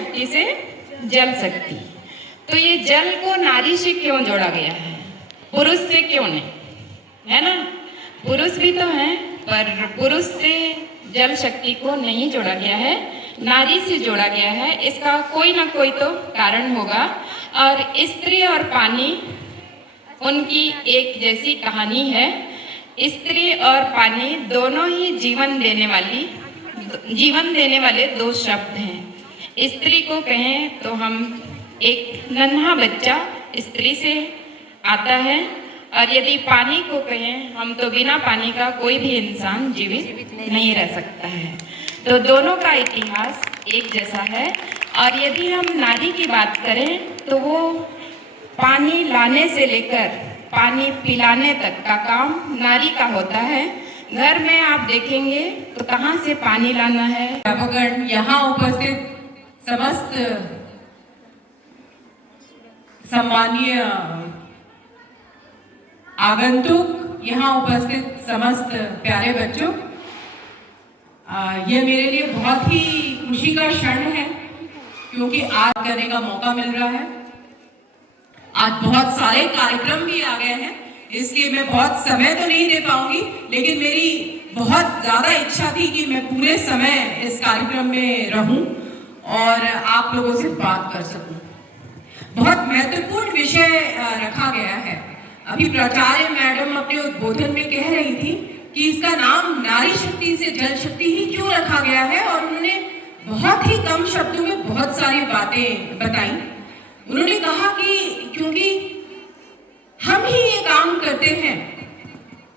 शक्ति से जल शक्ति। तो ये जल को नारी से क्यों जोड़ा गया है, पुरुष से क्यों नहीं, है ना? पुरुष भी तो हैं, पर पुरुष से जल शक्ति को नहीं जोड़ा गया है, नारी से जोड़ा गया है। इसका कोई ना कोई तो कारण होगा। और स्त्री और पानी उनकी एक जैसी कहानी है। स्त्री और पानी दोनों ही जीवन देने वाले दो शब्द हैं। स्त्री को कहें तो हम एक नन्हा बच्चा स्त्री से आता है, और यदि पानी को कहें हम तो बिना पानी का कोई भी इंसान जीवित नहीं रह सकता है। तो दोनों का इतिहास एक जैसा है। और यदि हम नारी की बात करें तो वो पानी लाने से लेकर पानी पिलाने तक का काम नारी का होता है। घर में आप देखेंगे तो कहाँ से पानी लाना है। सभागण, यहाँ उपस्थित समस्त सम्मानीय आगंतुक, यहाँ उपस्थित समस्त प्यारे बच्चों, यह मेरे लिए बहुत ही खुशी का क्षण है, क्योंकि आज करने का मौका मिल रहा है। आज बहुत सारे कार्यक्रम भी आ गए हैं, इसलिए मैं बहुत समय तो नहीं दे पाऊंगी, लेकिन मेरी बहुत ज्यादा इच्छा थी कि मैं पूरे समय इस कार्यक्रम में रहूं और आप लोगों से बात कर सकूं। बहुत महत्वपूर्ण विषय रखा गया है। अभी प्राचार्य मैडम अपने उद्बोधन में कह रही थी कि इसका नाम नारी शक्ति से जल शक्ति ही क्यों रखा गया है, और उन्होंने बहुत ही कम शब्दों में बहुत सारी बातें बताई। उन्होंने कहा कि क्योंकि हम ही ये काम करते हैं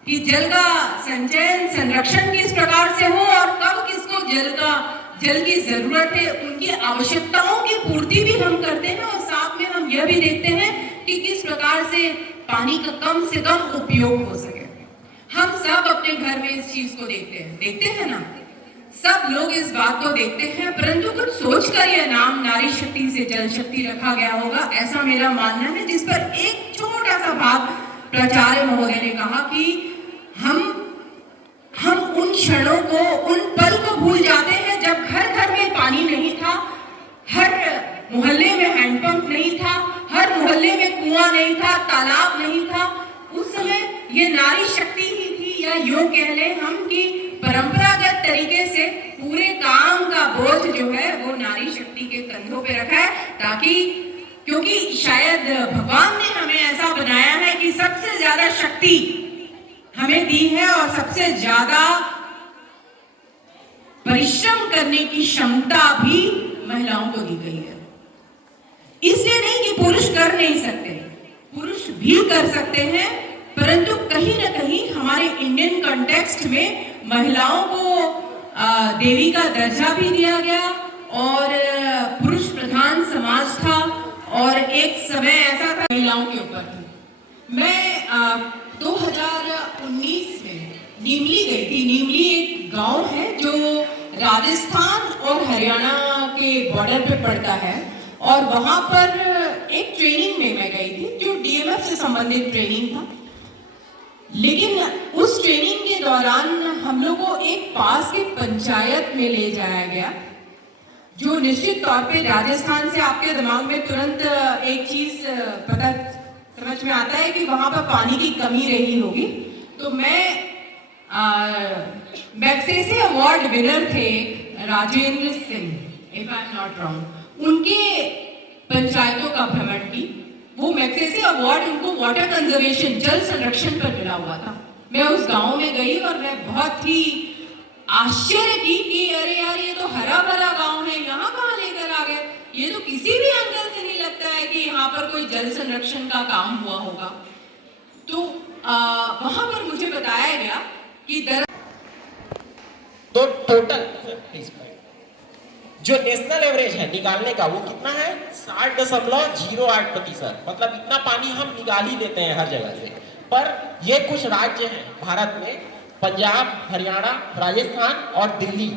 कि जल का संचयन संरक्षण किस प्रकार से हो और कब किसको जल की जरूरत है, उनकी आवश्यकताओं की पूर्ति भी हम करते हैं, और साथ में हम यह भी देखते हैं कि किस प्रकार से पानी का कम से कम उपयोग हो सके। हम सब अपने घर में इस चीज को देखते हैं ना, सब लोग इस बात को देखते हैं, परंतु कुछ सोचकर यह नाम नारी शक्ति से जल शक्ति रखा गया होगा, ऐसा मेरा मानना है। जिस पर एक छोटा सा भाग प्राचार्य महोदय ने कहा कि हम उन क्षणों को, उन पल को भूल जाते हैं जब घर घर में पानी नहीं था, हर मोहल्ले में हैंडपंप नहीं था, हर मोहल्ले में कुआं नहीं था, तालाब नहीं था। उस समय ये नारी शक्ति ही थी, या यूं कह ले हम कि परंपरागत तरीके से पूरे काम का बोझ जो है वो नारी शक्ति के कंधों पे रखा है, ताकि क्योंकि शायद भगवान ने हमें ऐसा बनाया है कि सबसे ज्यादा शक्ति हमें दी है और सबसे ज्यादा परिश्रम करने की क्षमता भी महिलाओं को दी गई है। इसलिए नहीं कि पुरुष कर नहीं सकते, पुरुष भी कर सकते हैं, परंतु कहीं ना कहीं हमारे इंडियन कॉन्टेक्स्ट में महिलाओं को देवी का दर्जा भी दिया गया, और पुरुष प्रधान समाज था, और एक समय ऐसा था महिलाओं के ऊपर थी। मैं 2019 में नीमली गई थी। नीमली एक गांव है जो राजस्थान और हरियाणा के बॉर्डर पे पड़ता है, और वहां पर एक ट्रेनिंग में मैं गई थी जो डीएमएफ से संबंधित ट्रेनिंग था। लेकिन उस ट्रेनिंग के दौरान हम लोग को एक पास के पंचायत में ले जाया गया, जो निश्चित तौर पे राजस्थान से आपके दिमाग में तुरंत एक चीज पता समझ में आता है कि वहां पर पानी की कमी रही होगी। तो मैं मैग्सेसे अवार्ड विनर थे Rajendra Singh, if I am not wrong, उनके पंचायतों का भ्रमण की। वो मैग्सेसे अवार्ड उनको वाटर कंजर्वेशन, जल संरक्षण पर मिला हुआ था। मैं उस गांव में गई और मैं बहुत ही आश्चर्य की कि अरे यार, ये तो हरा भरा गांव है, यहाँ कहाँ लेकर आ गए। ये तो किसी भी एंगल से नहीं लगता है कि यहाँ पर कोई जल संरक्षण का काम हुआ होगा। तो वहां पर मुझे बताया गया कि तो टोटल जो नेशनल एवरेज है निकालने का वो कितना है, 60.08%। मतलब इतना पानी हम निकाल ही लेते हैं हर जगह से। पर ये कुछ राज्य हैं भारत में, पंजाब, हरियाणा, राजस्थान और दिल्ली,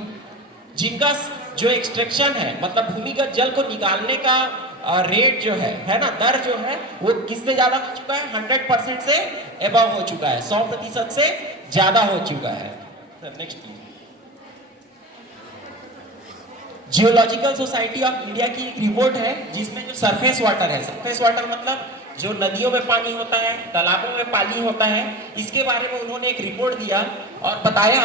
जिनका जो एक्सट्रैक्शन है, मतलब भूमिगत जल को निकालने का रेट जो है ना, दर जो है, वो किससे ज्यादा हो चुका है, 100% से एबव हो चुका है, 100% से ज्यादा हो चुका है। Next geological society of India की एक रिपोर्ट है जिसमें जो सरफेस वाटर है, सरफेस वाटर मतलब जो नदियों में पानी होता है, तालाबों में पानी होता है, इसके बारे में उन्होंने एक रिपोर्ट दिया और बताया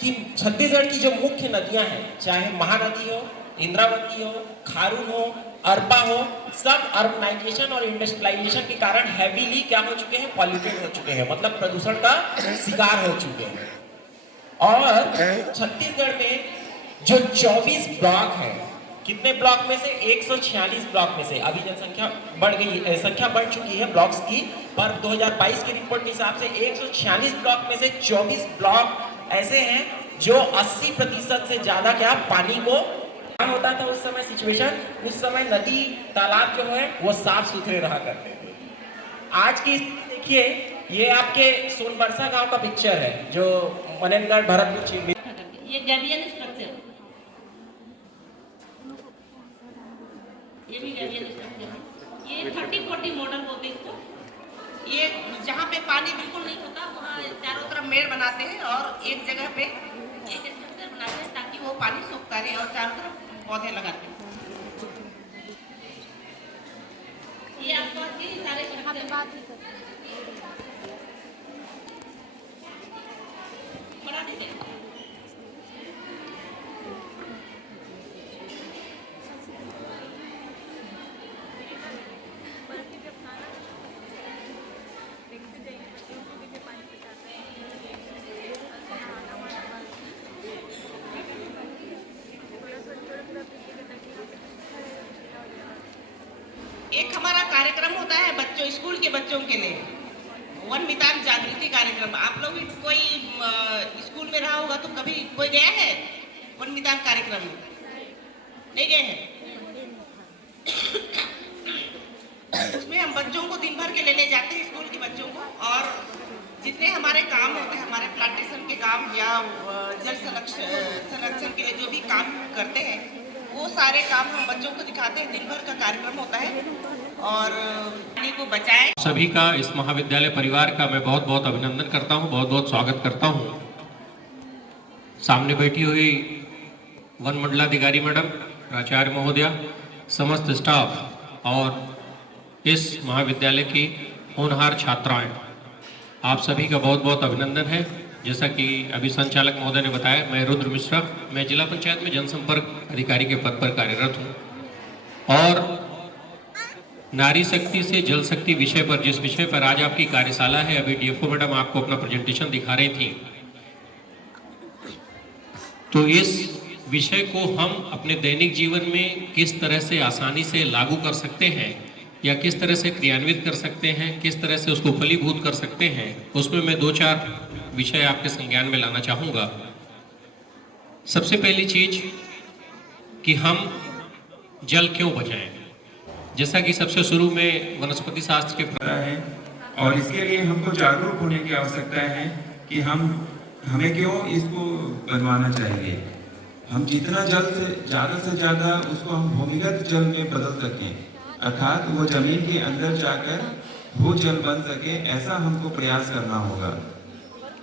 कि छत्तीसगढ़ की जो मुख्य नदियां हैं, चाहे महानदी हो, इंद्रावती हो, खारून हो, अरपा हो, सब अर्बनाइजेशन और इंडस्ट्रियलाइजेशन के कारण हैवीली क्या हो चुके हैं, पॉल्यूटेड हो चुके हैं, मतलब प्रदूषण का शिकार हो चुके हैं। और छत्तीसगढ़ में जो 24 ब्लॉक है, कितने ब्लॉक में से 146 ब्लॉक में से अभी जनसंख्या बढ़ गई, संख्या बढ़ चुकी है ब्लॉक्स की, पर 2022 की रिपोर्ट के हिसाब से 146 ब्लॉक में से 24 ब्लॉक ऐसे हैं जो 80% से ज्यादा क्या पानी को होता था उस समय सिचुएशन, उस समय नदी तालाब जो है वो साफ सुथरे रहा करते थे। आज की स्थिति देखिए, ये आपके सोनबरसा गांव का पिक्चर है जो मननगढ़ भरतपुर चिल्ली, ये गैबियन स्ट्रक्चर, ये भी गैबियन स्ट्रक्चर है। ये 30-40 मॉडल बोलते हैं इसको। ये जहाँ पे पानी बिल्कुल नहीं होता वहाँ चारों तरफ मेड़ बनाते हैं और एक जगह पे एक स्ट्रक्चर बनाते हैं ताकि वो पानी सोखता रहे, और चारों तरफ पौधे लगाते हैं। ये आसपास के सारे बना देते हैं। एक हमारा कार्यक्रम होता है बच्चों, स्कूल के बच्चों के लिए, वन मितान जागृति कार्यक्रम। आप लोग भी कोई स्कूल में रहा होगा तो कभी कोई गया है वन मितान कार्यक्रम में? नहीं गए हैं? उसमें हम बच्चों को दिन भर के लेने जाते हैं, स्कूल के बच्चों को, और जितने हमारे काम होते हैं, हमारे प्लांटेशन के काम या जल संरक्षण के लिए जो भी काम करते हैं, वो सारे काम हम बच्चों को दिखाते हैं। दिन भर का कार्यक्रम होता है और पानी को बचाएं। सभी का, इस महाविद्यालय परिवार का मैं बहुत बहुत अभिनंदन करता हूं, बहुत बहुत स्वागत करता हूं। सामने बैठी हुई वन मंडलाधिकारी मैडम, प्राचार्य महोदया, समस्त स्टाफ और इस महाविद्यालय की होनहार छात्राएं, आप सभी का बहुत बहुत अभिनंदन है। जैसा कि अभी संचालक महोदय ने बताया, मैं रुद्र मिश्रा, मैं जिला पंचायत में जनसंपर्क अधिकारी के पद पर कार्यरत हूं और नारी शक्ति से जल शक्ति विषय पर, जिस विषय पर आज आपकी कार्यशाला है, अभी डीएफओ मैडम आपको अपना प्रेजेंटेशन दिखा रही थी, तो इस विषय को हम अपने दैनिक जीवन में किस तरह से आसानी से लागू कर सकते हैं या किस तरह से क्रियान्वित कर सकते हैं, किस तरह से उसको फलीभूत कर सकते हैं, उसमें मैं 2-4 विषय आपके संज्ञान में लाना चाहूँगा। सबसे पहली चीज कि हम जल क्यों बचाएं। जैसा कि सबसे शुरू में वनस्पति शास्त्र के है और इसके लिए हमको जागरूक होने की आवश्यकता है कि हमें क्यों इसको बनवाना चाहिए। हम जितना जल्द से ज़्यादा उसको हम भूमिगत जल में बदल सकें, अर्थात वो जमीन के अंदर जाकर भूजल बन सके, ऐसा हमको प्रयास करना होगा।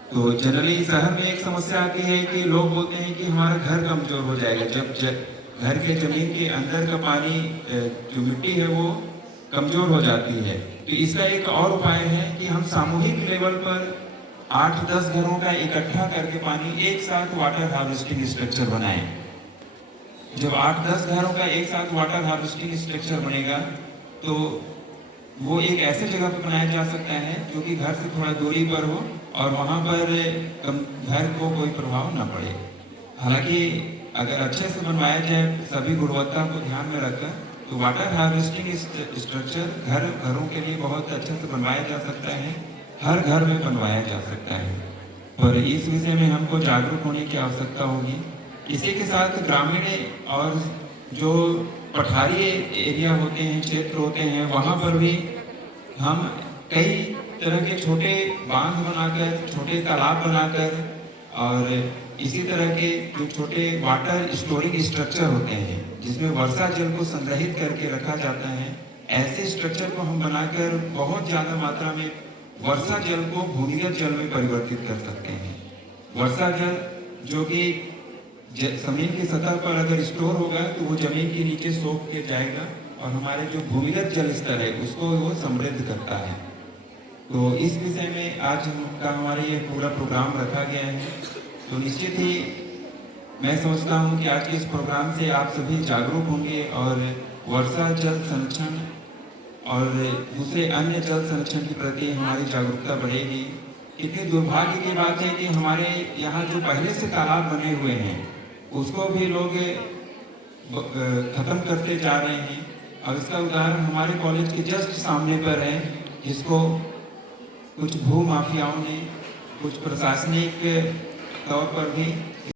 तो जनरली शहर में एक समस्या आती है कि लोग बोलते हैं कि हमारा घर कमजोर हो जाएगा जब घर के जमीन के अंदर का पानी, जो मिट्टी है वो कमजोर हो जाती है। तो इसका एक और उपाय है कि हम सामूहिक लेवल पर 8-10 घरों का इकट्ठा करके पानी एक साथ वाटर हार्वेस्टिंग स्ट्रक्चर बनाएं। जब 8-10 घरों का एक साथ वाटर हार्वेस्टिंग स्ट्रक्चर बनेगा तो वो एक ऐसे जगह पर बनाया जा सकता है जो कि घर से थोड़ा दूरी पर हो और वहाँ पर घर को कोई प्रभाव न पड़े। हालांकि अगर अच्छे से बनवाया जाए सभी गुणवत्ता को ध्यान में रखकर, तो वाटर हार्वेस्टिंग स्ट्रक्चर घरों के लिए बहुत अच्छे से बनवाया जा सकता है, हर घर में बनवाया जा सकता है। पर इस विषय में हमको जागरूक होने की आवश्यकता होगी। इसी के साथ ग्रामीण और जो पठारी एरिया होते हैं, क्षेत्र होते हैं, वहाँ पर भी हम कई तरह के छोटे बांध बनाकर, छोटे तालाब बनाकर और इसी तरह के जो छोटे वाटर स्टोरिंग स्ट्रक्चर होते हैं जिसमें वर्षा जल को संग्रहित करके रखा जाता है, ऐसे स्ट्रक्चर को हम बनाकर बहुत ज़्यादा मात्रा में वर्षा जल को भूमिगत जल में परिवर्तित कर सकते हैं। वर्षा जल जो कि जमीन की सतह पर अगर स्टोर होगा तो वो जमीन के नीचे सोख के जाएगा और हमारे जो भूमिगत जल स्तर है उसको वो समृद्ध करता है। तो इस विषय में आज हमारे ये पूरा प्रोग्राम रखा गया है। तो निश्चित ही मैं समझता हूँ कि आज के इस प्रोग्राम से आप सभी जागरूक होंगे और वर्षा जल संरक्षण और दूसरे अन्य जल संरक्षण के प्रति हमारी जागरूकता बढ़ेगी। कितनी दुर्भाग्य की बात है कि हमारे यहाँ जो पहले से तालाब बने हुए हैं उसको भी लोग खत्म करते जा रहे हैं। और इसका उदाहरण हमारे कॉलेज के जस्ट सामने पर है, जिसको कुछ भू माफियाओं ने कुछ प्रशासनिक तौर पर भी